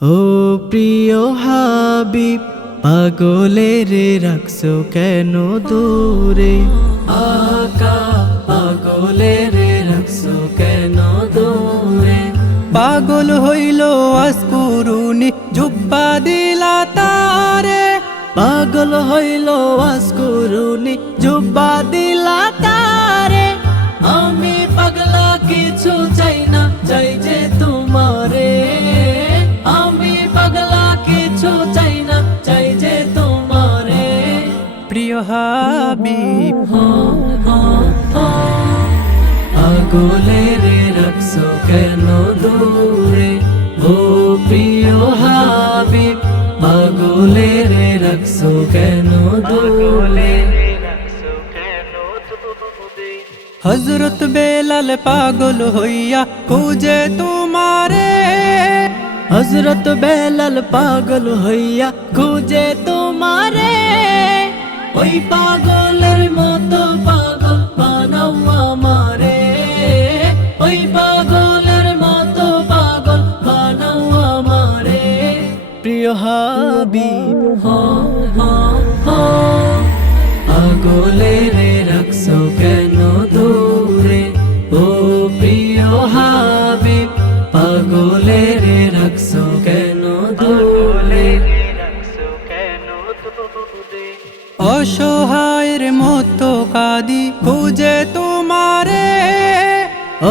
ও প্রিয় হাবিব, পাগলের রাখছো কেন দূরে? আকা পাগলের রাখছো কেন দূরে? পাগল হইল আসকুরুনি জুব্বা দিলা তারে। পাগল হইল আসকুরুনি জুব্বা দিলা তারে। আমি পাগলা কিছু চাই না, চাই যে তোমারে। আমি পাগলা কিছু চাই না, চাই যে তোমারে। প্রিয় হাবিব, পাগলের রাখছো কেন দূরে? ও প্রিয় হাবিব, পাগলের রাখছো কেন দূরে? হযরত বেলাল পাগল হইয়া খুঁজে তোমারে। হযরত বেলাল পাগল হইয়া খুঁজে তোমারে। ওই পাগলের মতো পাগল বানাও আমারে। ওই পাগলের মতো পাগল বানাও আমারে। প্রিয় হাবিব, পাগলের রাখছো কেন দূরে? ও প্রিয় হাবিব, পাগলের রাখছো কেন দূরে? অসহায়ের মতো কাঁদি খুঁজে তোমারে।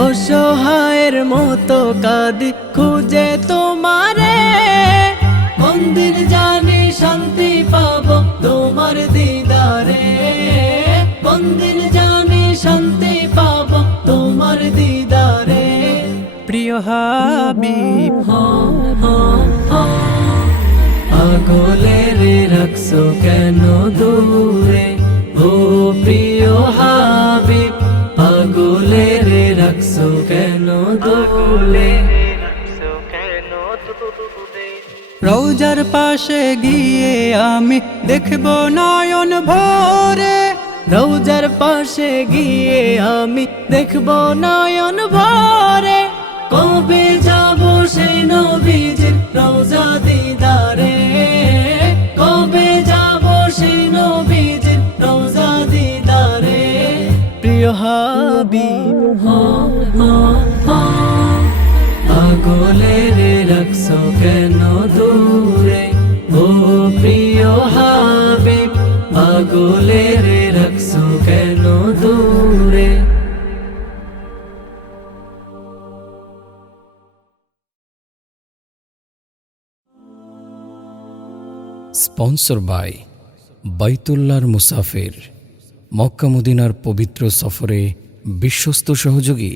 অসহায়ের মতো কাঁদি খুঁজে তোমারে। কোন দিন জানি শান্তি পাবো তোমার দিদারে। কোন দিন জানি শান্তি পাবো তোমার দিদারে। প্রিয় হাবিব, পাগলের রাখছো কেন দূরে? ও প্রিয় হাবিব, পাগলের রাখছো কেন দূরে? রওজার পাশে গিয়ে আমি দেখব নয়ন ভরে। রওজার পাশে গিয়ে আমি দেখব নয়ন ভরে। কবে যাব সেই নবীজির রওজা দিদারে? কবে যাব সেই নবীজির রওজা দিদারে? প্রিয় হাবিব, পাগলের রাখছো কেন দূরে? ও প্রিয় হাবিব, পাগলের রাখছো কেন দূরে? স্পন্সর বাই বাইতুল্লাহর মুসাফির, মক্কা মদিনার পবিত্র সফরে বিশ্বস্ত সহযোগী।